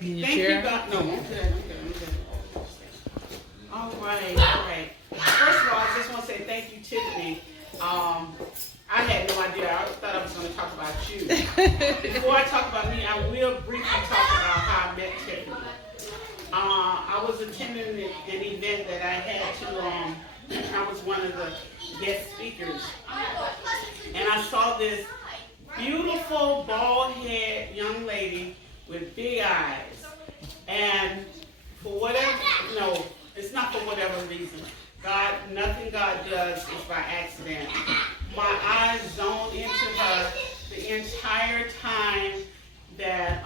Thank you, God. No, I'm good. I'm good. All right. First of all, I just want to say thank you, Tiffany. I had no idea. I thought I was going to talk about you. Before I talk about me, I will briefly talk about how I met Tiffany. I was attending an event that I had to, I was one of the guest speakers. And I saw this beautiful, bald-headed young lady with big eyes. And for whatever, no, it's not for whatever reason. Nothing God does is by accident. My eyes zoned into her the entire time that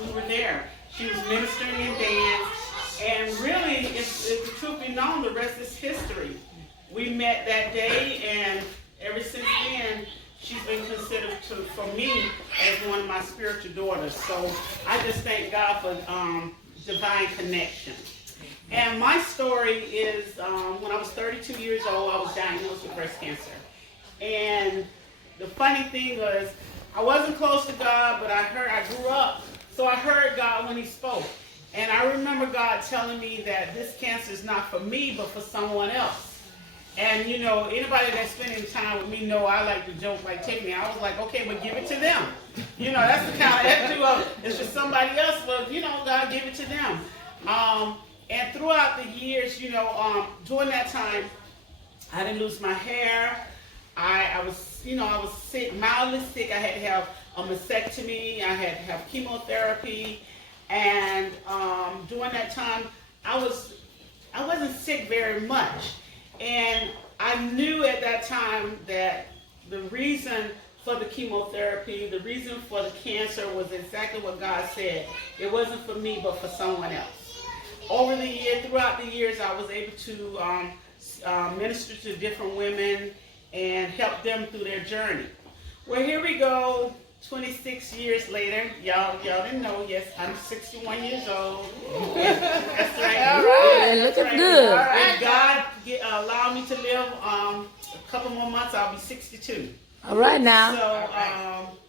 we were there. She was ministering in dance, and really, if the truth be known, the rest is history. We met that day, and ever since then, she's been considered for me as one of my spiritual daughters. So I just thank God for divine connection. And my story is when I was 32 years old, I was diagnosed with breast cancer. And the funny thing was, I wasn't close to God, but I grew up, so I heard God when he spoke. And I remember God telling me that this cancer is not for me, but for someone else. And you know, anybody that's spending time with me know I like to joke like Tiffany. I was like, okay, but give it to them. You know, that's the kind of attitude of, it's for somebody else, but you know, God, give it to them. And throughout the years, you know, during that time, I didn't lose my hair. I was sick, mildly sick. I had to have a mastectomy. I had to have chemotherapy. And during that time, I wasn't sick very much. And I knew at that time that the reason for the chemotherapy, the reason for the cancer was exactly what God said. It wasn't for me, but for someone else. Throughout the years, I was able to minister to different women and help them through their journey. Well, here we go, 26 years later. Y'all didn't know, yes, I'm 61 years old. That's right. All right. Looking good. All right. If God allow me to live a couple more months, I'll be 62. All right now. So,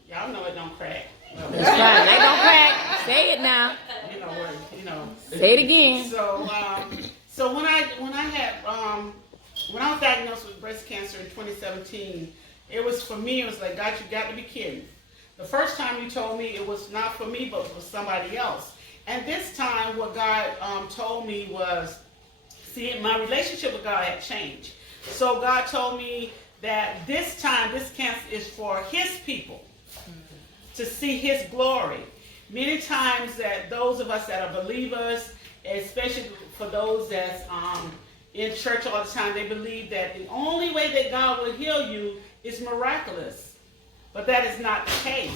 y'all know it don't crack. That's right. They don't crack. Say it now. Say it again. So when I was diagnosed with breast cancer in 2017, it was for me. It was like, God, you got to be kidding. The first time you told me it was not for me, but for somebody else. And this time, what God told me was, see, my relationship with God had changed. So God told me that this time, this cancer is for His people to see His glory. Many times that those of us that are believers, especially for those that's in church all the time, they believe that the only way that God will heal you is miraculous. But that is not the case.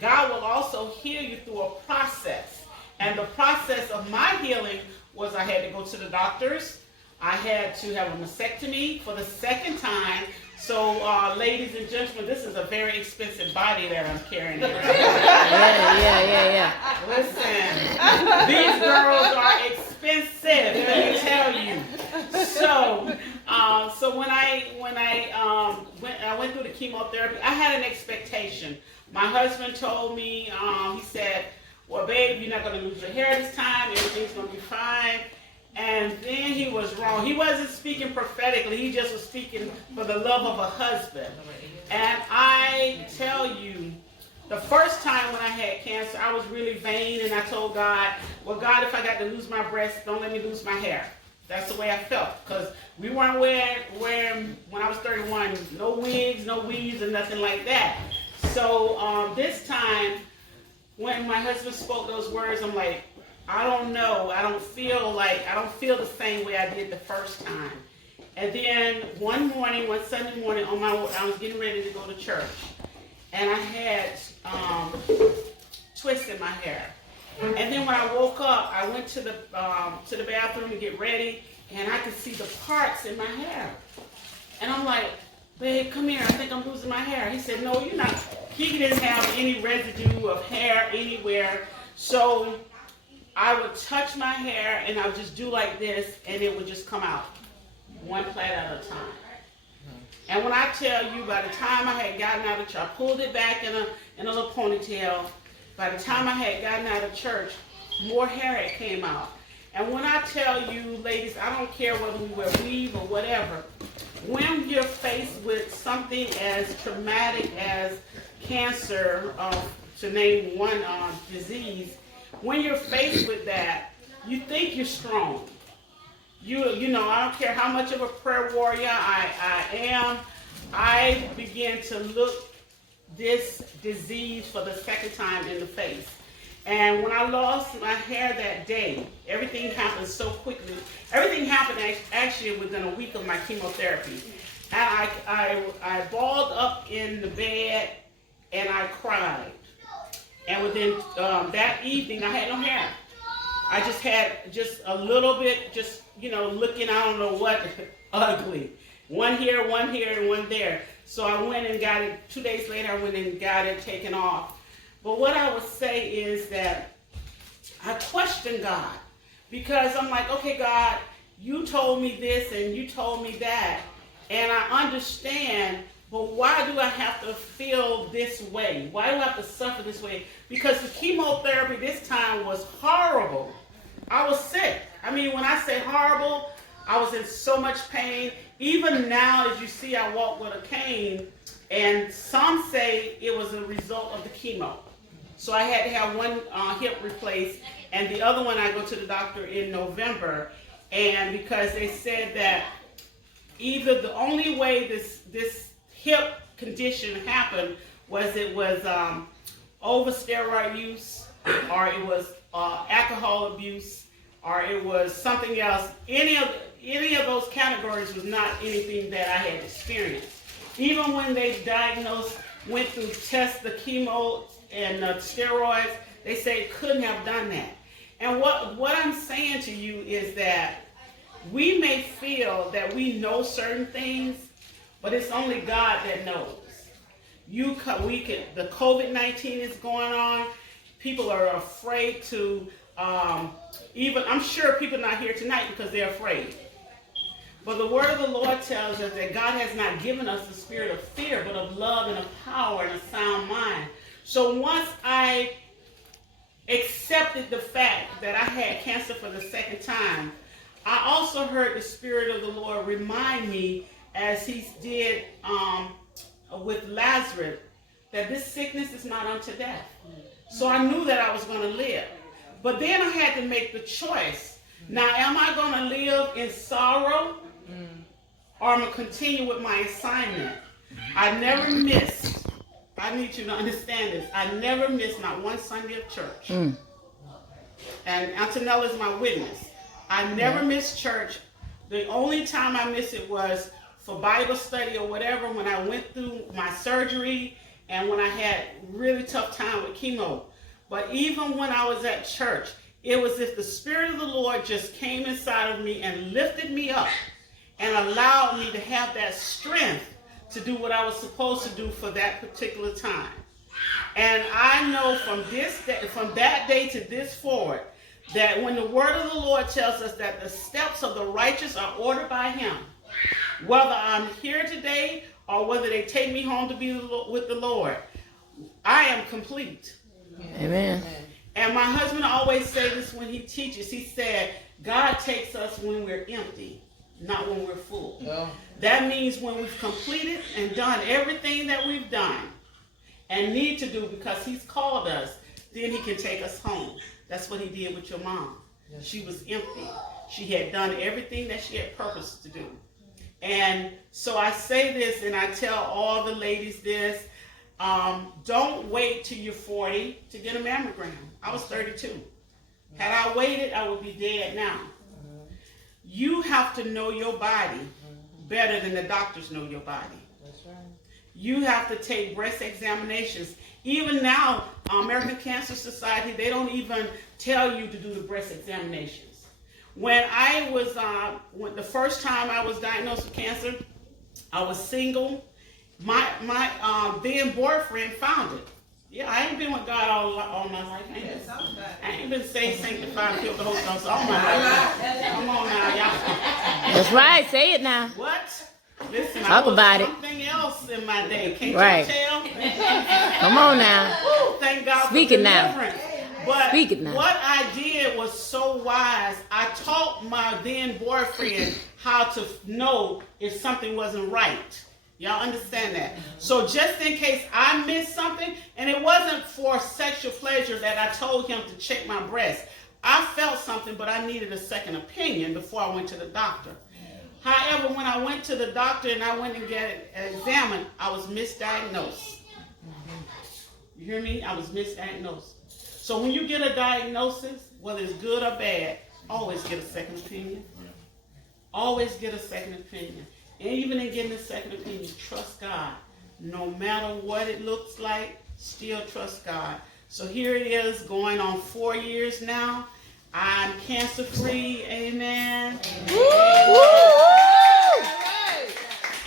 God will also heal you through a process. And the process of my healing was I had to go to the doctors. I had to have a mastectomy for the second time. So, ladies and gentlemen, this is a very expensive body that I'm carrying around. Yeah. Listen, these girls are expensive, let me tell you. So when I went through the chemotherapy, I had an expectation. My husband told me, he said, well, babe, you're not going to lose your hair this time. Everything's going to be fine. And then he was wrong. He wasn't speaking prophetically. He just was speaking for the love of a husband. And I tell you, the first time when I had cancer, I was really vain, and I told God, well, God, if I got to lose my breast, don't let me lose my hair. That's the way I felt, because we weren't wearing, when I was 31, no wigs, no weaves, and nothing like that. So this time, when my husband spoke those words, I'm like, I don't know. I don't feel the same way I did the first time. And then one Sunday morning, I was getting ready to go to church, and I had twists in my hair. And then when I woke up, I went to the bathroom to get ready, and I could see the parts in my hair. And I'm like, babe, come here. I think I'm losing my hair. He said, no, you're not. He didn't have any residue of hair anywhere. So I would touch my hair, and I would just do like this, and it would just come out, one plait at a time. And when I tell you, by the time I had gotten out of church, I pulled it back in a little ponytail. By the time I had gotten out of church, more hair had came out. And when I tell you, ladies, I don't care whether we wear weave or whatever, when you're faced with something as traumatic as cancer, to name one disease, when you're faced with that, you think you're strong. You know, I don't care how much of a prayer warrior I am, I began to look this disease for the second time in the face. And when I lost my hair that day, everything happened so quickly. Everything happened actually within a week of my chemotherapy. And I balled up in the bed and I cried. And within that evening, I had no hair. I just had just a little bit, just, you know, looking, I don't know what, ugly. One here, and one there. So I went and got it, 2 days later, I went and got it taken off. But what I would say is that I question God. Because I'm like, okay, God, you told me this and you told me that. And I understand, but why do I have to feel this way? Why do I have to suffer this way? Because the chemotherapy this time was horrible. I was sick. I mean, when I say horrible, I was in so much pain. Even now, as you see, I walk with a cane, and some say it was a result of the chemo. So I had to have one hip replaced, and the other one I go to the doctor in November, and because they said that either the only way this hip condition happened was it was over steroid use, or it was alcohol abuse, or it was something else. Any of those categories was not anything that I had experienced. Even when they went through tests, the chemo and steroids, they say it couldn't have done that. And what I'm saying to you is that we may feel that we know certain things, but it's only God that knows. The COVID-19 is going on. People are afraid to I'm sure people are not here tonight because they're afraid. But the word of the Lord tells us that God has not given us the spirit of fear, but of love and of power and a sound mind. So once I accepted the fact that I had cancer for the second time, I also heard the Spirit of the Lord remind me, as he did with Lazarus, that this sickness is not unto death. So I knew that I was going to live. But then I had to make the choice. Now, am I going to live in sorrow, or am I going to continue with my assignment? I never missed. I need you to understand this. I never missed not one Sunday of church. And Antonella is my witness. I never missed church. The only time I missed it was for Bible study or whatever, when I went through my surgery and when I had really tough time with chemo. But even when I was at church, it was as if the Spirit of the Lord just came inside of me and lifted me up and allowed me to have that strength to do what I was supposed to do for that particular time. And I know from that day to this forward, that when the word of the Lord tells us that the steps of the righteous are ordered by him, whether I'm here today or whether they take me home to be with the Lord, I am complete. Amen. And my husband always says this when he teaches. He said, God takes us when we're empty, not when we're full. Oh. That means when we've completed and done everything that we've done and need to do because he's called us, then he can take us home. That's what he did with your mom. Yes. She was empty. She had done everything that she had purposed to do. And so I say this, and I tell all the ladies this, don't wait till you're 40 to get a mammogram. I was 32. Had I waited, I would be dead now. You have to know your body better than the doctors know your body. That's right. You have to take breast examinations. Even now, American Cancer Society, they don't even tell you to do the breast examinations. When I was, the first time I was diagnosed with cancer, I was single. My then boyfriend found it. Yeah, I ain't been with God all my life. I ain't been saved, sanctified, filled with the Holy Ghost all my life. Come on now, y'all. That's right. Say it now. What? Listen, talk about it. Something else in my day. Can't right. you tell? Come on now. Woo, thank God Speak for it now. deliverance. But Speak it now. what I did was so wise. I taught my then boyfriend how to know if something wasn't right. Y'all understand that? So just in case I missed something, and it wasn't for sexual pleasure that I told him to check my breast. I felt something, but I needed a second opinion before I went to the doctor. However, when I went to the doctor and I went and got examined, I was misdiagnosed. You hear me? I was misdiagnosed. So when you get a diagnosis, whether it's good or bad, always get a second opinion. Always get a second opinion. And even in getting a second opinion, trust God. No matter what it looks like, still trust God. So here it is, going on 4 years now. I'm cancer free. Amen.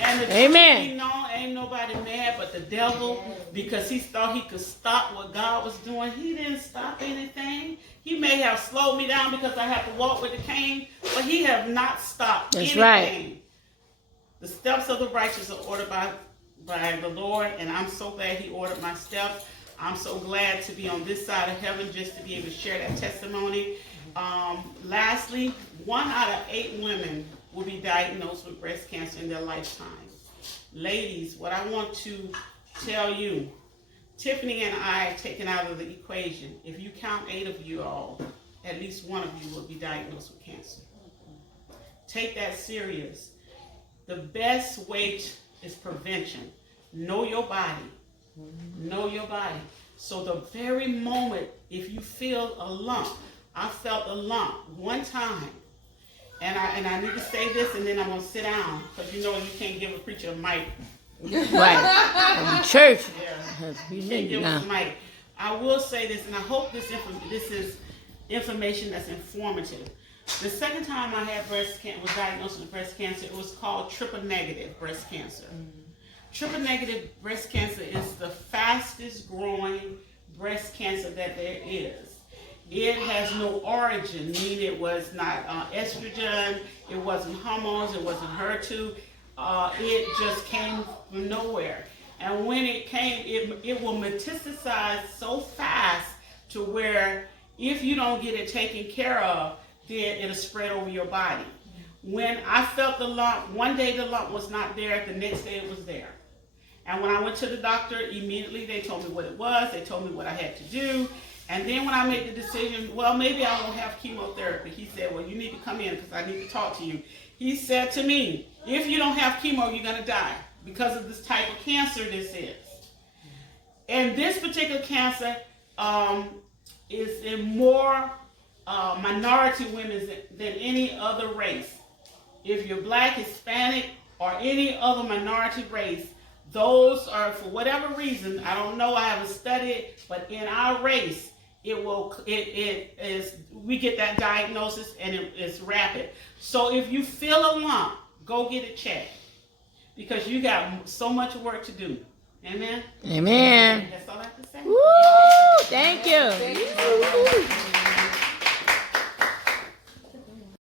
And the Amen. truth be known, ain't nobody mad but the devil, because he thought he could stop what God was doing. He didn't stop anything. He may have slowed me down because I have to walk with a cane, but he have not stopped anything. Right. The steps of the righteous are ordered by the Lord, and I'm so glad he ordered my steps. I'm so glad to be on this side of heaven just to be able to share that testimony. Lastly, 1 out of 8 women will be diagnosed with breast cancer in their lifetime. Ladies, what I want to tell you, Tiffany and I are taken out of the equation. If you count 8 of you all, at least 1 of you will be diagnosed with cancer. Take that serious. The best way is prevention. Know your body. Know your body. So the very moment, if you feel a lump, I felt a lump one time. And I need to say this, and then I'm going to sit down, because you know you can't give a preacher a mic. Right. In church. Yeah. You You can't need give to us a know. mic. I will say this, and I hope this is information that's informative. The second time I had was diagnosed with breast cancer, it was called triple negative breast cancer. Triple negative breast cancer is the fastest growing breast cancer that there is. It has no origin, meaning it was not estrogen, it wasn't hormones, it wasn't HER2. It just came from nowhere. And when it came, it will metastasize so fast to where if you don't get it taken care of, then it'll spread over your body. When I felt the lump, one day the lump was not there, the next day it was there. And when I went to the doctor, immediately they told me what it was, they told me what I had to do. And then when I made the decision, well, maybe I won't have chemotherapy, he said, well, you need to come in because I need to talk to you. He said to me, if you don't have chemo, you're going to die because of this type of cancer this is. And this particular cancer is in more minority women than any other race. If you're black, Hispanic, or any other minority race, those are, for whatever reason, I don't know, I haven't studied, but in our race, we get that diagnosis and it's rapid. So if you feel a lump, go get it checked, because you got so much work to do. Amen? Amen. That's all I have to say. Woo! Thank you.